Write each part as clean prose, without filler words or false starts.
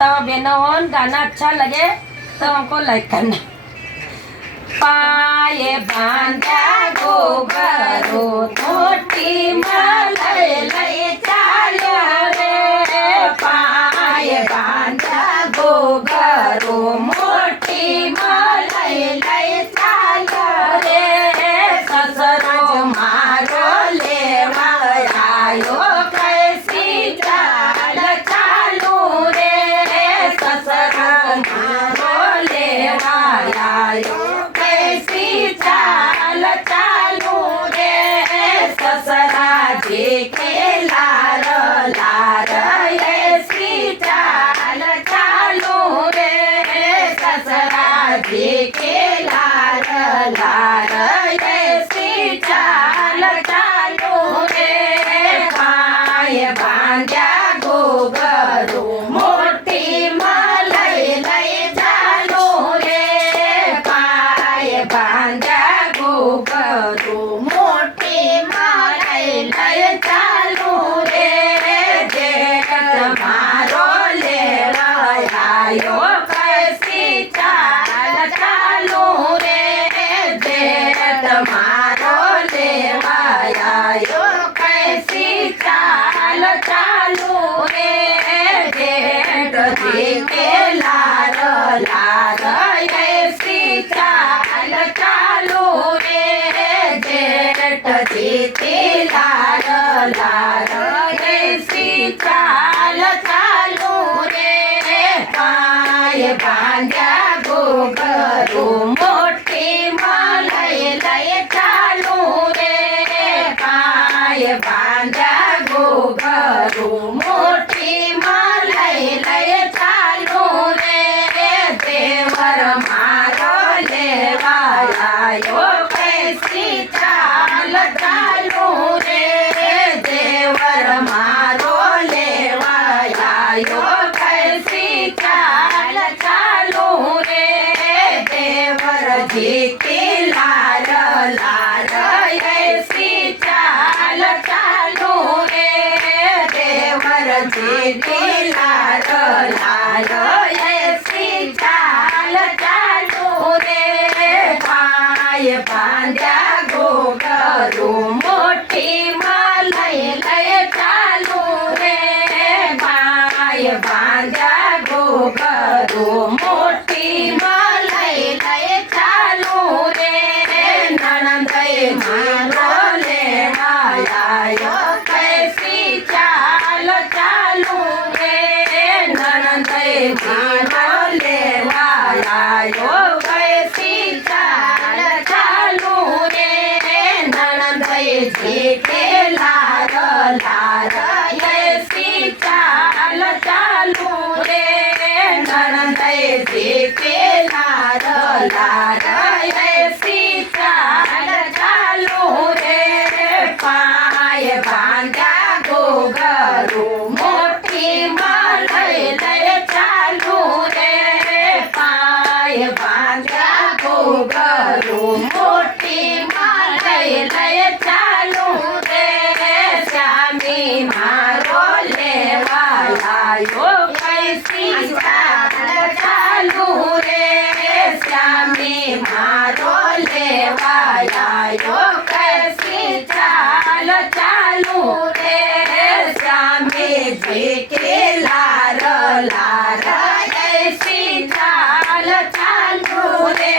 तो बहनों गाना अच्छा लगे तो हमको लाइक करना। पाए बांधा गोबरो मोटी मलई लई चालो रे, पाए बांधा गोबरो मोटी मलई लई चालो रे, ससरो मारो लेवा आयो कैसी चाल चालू रे, ससरो मारो लेवा आयो कैसी चाल चालू रे, ससरा जी के लार लार ऐसी चाल चालू रे, ससरा जी के लार लार ऐसी चाल चालू रे, पाए बांधा गोबरो मोटी मलई लई चालू रे, पाए बांधा गोबरो मोटी मलई लई चालू रे, जेठ मारो लेवा आयो कैसी चाल चालू रे, जेठ मारो लेवा आयो कैसी चाल चालू रे, जेठ जी के लार लार ऐसी चाल चालू रे, जेठ जी के लार लार ऐसी चाल चालू रे, पाए बांधा गोबरो मोटी मलई लई चालू रे, पाए बांधा गोबरो मोटी मलई लई चालू रे, देवर मारो लेवा आयो कैसी चाल चालू रे, देवर मारो लेवा आयो कैसी चाल चालू रे, देवर जी के लार लार ऐसी चाल चालू रे, देवर जी के लार लार ऐसी चाल चालू रे, पाए बांधा गोबरो मोटी मलई लई चालू रे, पाए बांधा गोबरो मोटी मलई लई चालू रे, ननदई मारो लेवा आयो कैसी चाल चालू रे, ननदई मारो लेवा आयो कैसी चाल चालू रे, ननदई जी के लार लार ऐसी चाल चालू रे, ननदई जी के लार लार ऐसी चाल चालू रे, पाए बांधा गोबरो मोटी मलई लई चालू रे, पाए बांधा गोबरो मोटी मलई लई चालू रे, श्यामी मारो लेवा आयो कैसी चाल चालू रे, श्यामी मारो लेवा आयो कैसी चाल चालू रे, श्यामी जी के लार लार ऐसी चाल चालू रे,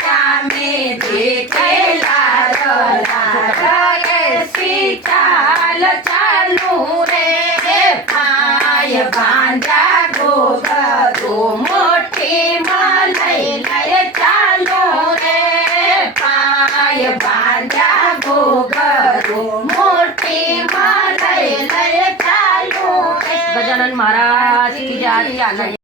श्यामी जी के लार लार ऐसी चाल चालू रे, पाए बांधा गोबरो मोटी मलई लई चालू रे, पाए बांधा गोबरो मोटी मलई लई चालू रे। गजानन महाराज की जय।